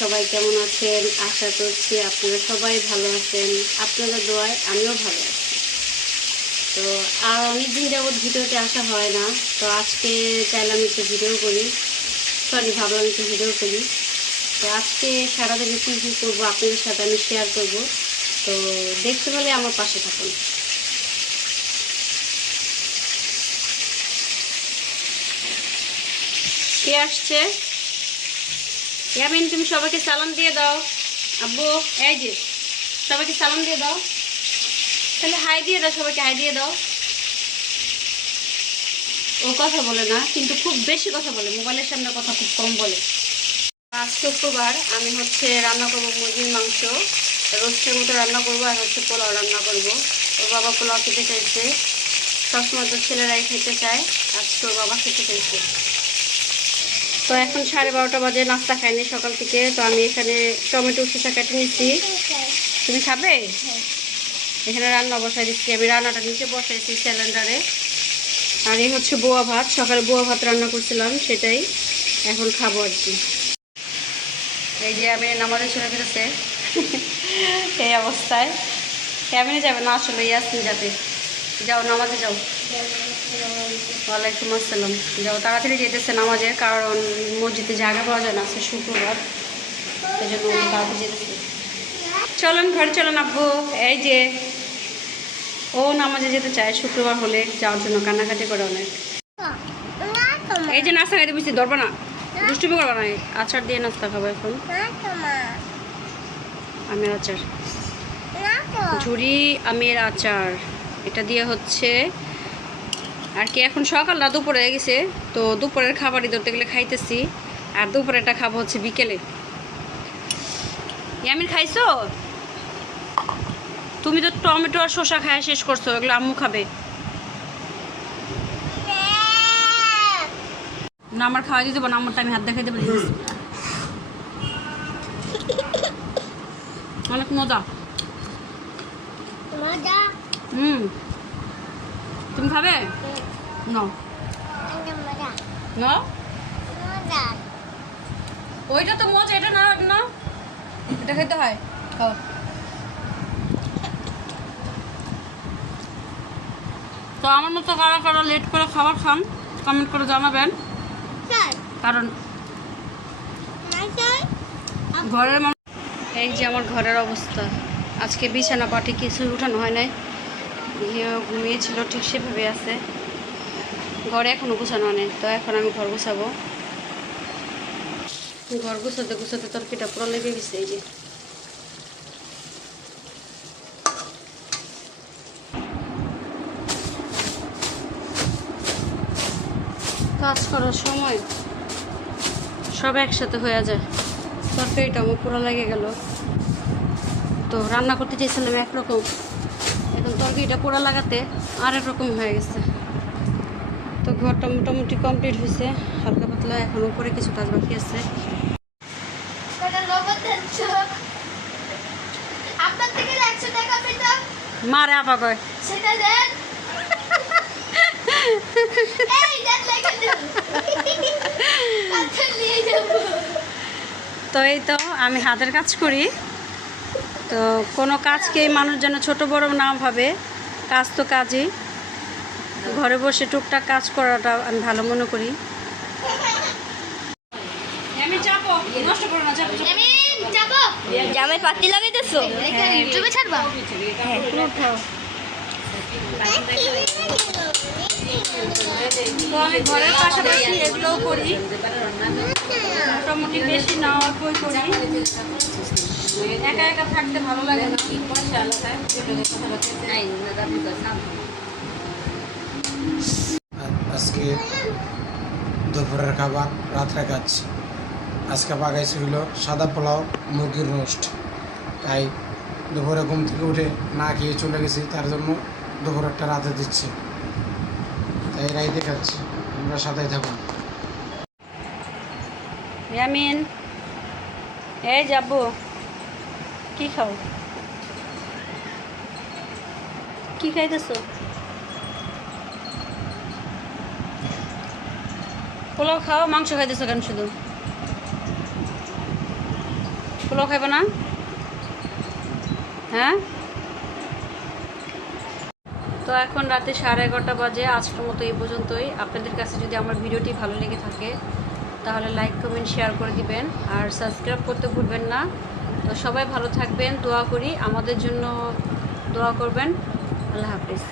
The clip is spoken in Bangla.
সবাই কেমন আছেন? আশা করছি আপনারা সবাই ভালো আছেন। আপনাদের দোয়ায় আমিও ভালো আছি। তো আর অনেকদিন যাবৎ ভিডিওতে আসা হয় না, তো আজকে চাইলাম একটু ভিডিও করি, ভাবলাম একটু ভিডিও করি। তো আজকে সারাদিন কী কী করবো আপনাদের সাথে আমি শেয়ার করব। তো দেখতে পেলে আমার পাশে থাকুন। কে আসছে? ইয়ামিন, তুমি সবাইকে সালাম দিয়ে দাও। আব্বু, এই যে সবাইকে সালাম দিয়ে দাও। তাহলে হাই দিয়ে দাও, সবাইকে হাই দিয়ে দাও। ও কথা বলে না, কিন্তু খুব বেশি কথা বলে, মোবাইলের সামনে কথা খুব কম বলে। আজ শুক্রবার, আমি রান্না করবো মুরগির মাংস, রোস্টের মতো রান্না করবো, আর পোলাও রান্না করবো। ওর বাবা পোলাও খেতে চাইছে, সবসময় তো ছেলেরাই খেতে চায়, আজকে ওর বাবা খেতে চাইছে। তো এখন 12:30 বাজে, নাস্তা খাইনি সকাল থেকে। তো আমি এখানে টমেটো শসা কেটে নিচ্ছি। তুমি খাবে? এখানে রান্না বসাই দিচ্ছি, আমি রান্নাটা নিচে বসাইছি সিলিন্ডারে। আর এই বোয়া ভাত, সকালে বোয়া ভাত রান্না করছিলাম, সেটাই এখন খাবো আর কি। এই যে আমি নামাজে চলে ফেলেছে এই অবস্থায়। কেমনে যাবে না, আসলে ইয়াসিন যাবে। যাও নামাজে যাও। ওয়ালাইকুম আসসালাম। যাও, তাড়াতাড়ি যেতেছে নামাজের, কারণ মসজিদে জায়গা পাওয়া যায় না, আজকে শুক্রবার, সেই জন্য তাড়াতাড়ি যেতেছে। চলেন ঘরে চলেন আব্বু। এই যে ও নামাজে যেতে চায় শুক্রবার হলে, যাওয়ার জন্য কান্নাকাটি করে অনেক। এই যে নাস্তা খাইতে বুঝছি, ধরবো না, দুষ্টুমি করবো না। আচার দিয়ে নাস্তা খাবো এখন। আমের আচার, ঝুরি আমের আচার, এটা দিয়ে আর কি। এখন সকাল না দুপুরে হয়ে গেছে, তো দুপুরের খাবারই ধরতে গেলে খাইতেছি। আর দুপুরেরটা খাবো বিকেলে। ইয়ামিন, খাইছো? তুমি তো টমেটো আর শসা খায় শেষ করছো, এগুলো আম্মু খাবে না। আমার খাওয়া দিতে পারো, আমারটা আমি হাত দেখাই দেবো। অনেক মজা। তুমি খাবে? না না, ওইটা তো মজা, এটা না, না এটা খেতে হয়। খাও। তো আমার মতো কারা কারা লেট করে খাবার খান, কমেন্ট করে জানাবেন। কারণ ঘরের এই যে আমার ঘরের অবস্থা, আজকে বিছানা পাটি কিছুই উঠানো হয় নাই। ঘুমিয়েছিল ঠিক সেভাবে আছে। ঘরে এখনো গুছানো নেই, তো এখন আমি ঘর গুছাবো। ঘর গুছাতে গুছাতে তরকারিটা পুরো লেগে গেছে। এই যে কাজ করার সময় সব একসাথে হয়ে যায়। তরকারিটা আমার পুরো লেগে গেল। তো রান্না করতে চাইছিলাম একরকম, এখন তরকারিটা পোড়া লাগাতে আর একরকম হয়ে গেছে। তো ঘরটা মোটামুটি কমপ্লিট হয়েছে, হালকা পাতলা। এখন উপরে কিছু কাজ বাকি আছে। মারে আপা কয় তো এই তো আমি হাতের কাজ করি, তো কোনো কাজকেই মানুষ যেন ছোট বড় না ভাবে। কাজ তো কাজই, ঘরে বসে টুকটাক কাজ করাটা আমি ভালো মনে করি। জামাই পাতি লাগাইতেছো? ইউটিউবে ছাড়বা? তো আমি ঘরের পাশাপাশি এগুলোও করি, মোটামুটি বেশি না অল্পই করি। একা একা থাকতে ভালো লাগে না। আজকে দুপুরের খাবার, রাত্রে কাজ। আজকে বাগাইছি হলো সাদা পোলাও, মুরগির রোস্ট। তাই দুপুরে ঘুম থেকে উঠে না খেয়ে চলে গেছি, তার জন্য দুপুরেরটা রাতে দিচ্ছি, তাই রাইতে খাচ্ছি। আমরা সাদাই থাকুন। ইয়ামিন, এই যাবো, কি খাও? কি খাইতেছো? পোলাও খাও, মাংস খাইতেছো কেন শুধু? পোলাও খাবে না? হ্যাঁ, তো এখন রাতে 11:30 বাজে। আজকের মতো এই পর্যন্তই। আপনাদের কাছে যদি আমার ভিডিওটি ভালো লেগে থাকে তাহলে লাইক কমেন্ট শেয়ার করে দিবেন আর সাবস্ক্রাইব করতে ভুলবেন না। তো সবাই ভালো থাকবেন, দোয়া করি আমাদের জন্য দোয়া করবেন। আল্লাহ হাফিজ।